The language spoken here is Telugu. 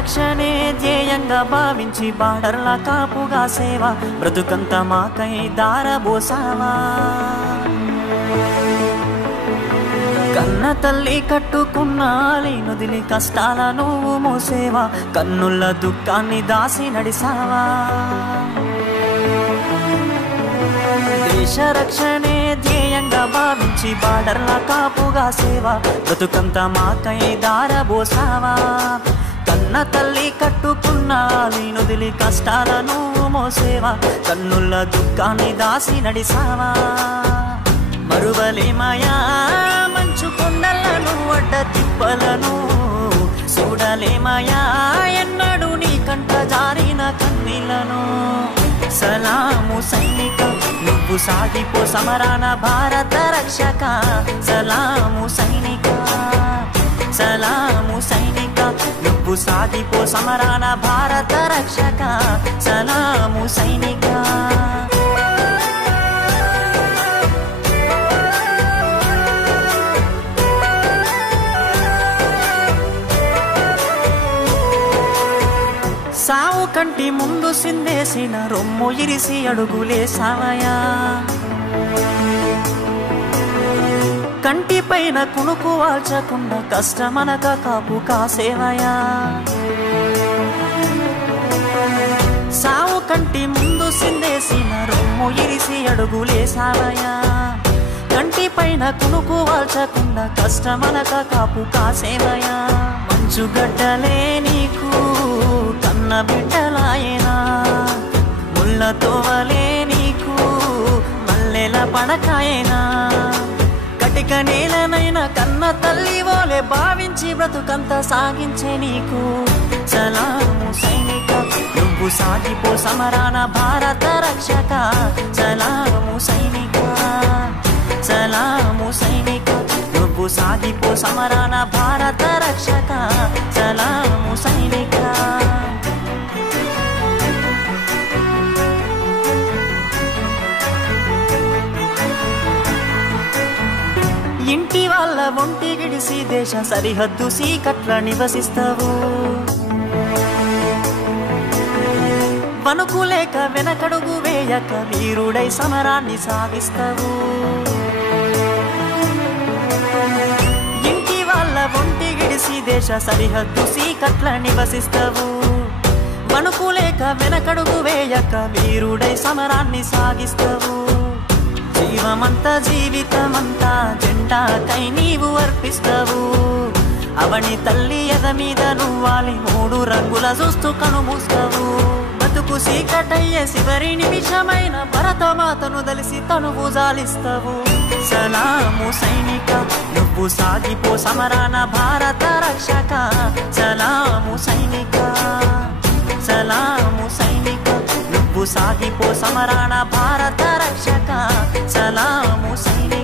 రక్షణే ధ్యేయంగా భావించి బార్డర్ల కాపుగా సేవ బ్రతుకంత మాకై దారబోసావా కన్న తల్లి కట్టుకున్న లేనుదిలి కష్టాల నువ్వు మోసేవా కన్నుల దుఃఖాన్ని దాసి నడిసావా దేశ రక్షణే ధ్యేయంగా భావించి బార్డర్ల కాపుగా సేవ బ్రతుకంత మాకై దారబోసావా కన్న తల్లి కట్టుకున్న లేనుదిలి కష్టాల నువ్వు మోసేవా కన్నుల దుఃఖాన్ని దాసి నడిసావా మరువలేమయా మంచు కొండలను అడ్డ తిప్పలను చూడలేమయా ఎన్నడూ నీ కంట జారిన కన్నీళ్లను సలాము సైనిక నువ్వు సాగిపో సమరాన భారత రక్షక సలాము సైనిక సలాము సైనిక నువ్వు సాగిపో సమరాన భారత రక్షక సలాము సైనిక సావు కంటి ముందు సిందేసిన రొమ్ము ఇరిసి అడుగులేసావయా కంటి పైన కునుకు వాల్చకుండా కష్టమనక కాపు కాసేవయా సావు కంటి ముందు సిందేసిన రొమ్ము ఇరిసి అడుగులేసావయా కంటి పైన కునుకు వాల్చకుండా కష్టమనక కాపు కాసేవయా మంచుగడ్డలే నీకు కన్న బిడ్డలాయనా ముళ్ళతోవలే నీకు మల్లెల పడకాయనా కటిక నేలనైనా కన్న తల్లి వోలే భావించి బ్రతుకంత సాగించే నీకు సలాము సైనిక నువ్వు సాగిపో సమరాన భారత రక్షక సలాము సైనిక సలాము సైనిక నువ్వు సాగిపో సమరాన భారత రక్షక సలాము సైనిక ఇంటి వాళ్ళ ఒంటి గిడిసి దేశ సరిహద్దు సీకట్ల నివసిస్తావు వణుకులేక వెనకడుగు వేయక వీరుడై సమరాన్ని సాగిస్తావు ఇంటి వాళ్ళ ఒంటి గిడిసి దేశ సరిహద్దు సీకట్ల నివసిస్తావు వణుకులేక వెనకడుగు వేయక వీరుడై సమరాన్ని సాగిస్తావు జీవమంతా జీవితమంతా జెండాకై నీవు అర్పిస్తావు అవని తల్లి ఎద మీద నువ్వాలి మూడు రంగుల చూస్తూ కనుమూస్తావు బతుకు సీకటయ్యే చివరి నిమిషమైన భరతమాతను దలిసి తనువు జాలిస్తావు సలాము సైనిక నువ్వు సాగిపో సమరాన భారత రక్షక సలాము సైనిక సలాము సైనిక నువ్వు సాగిపో సమరాన భారత రక్షక సలాము సైనిక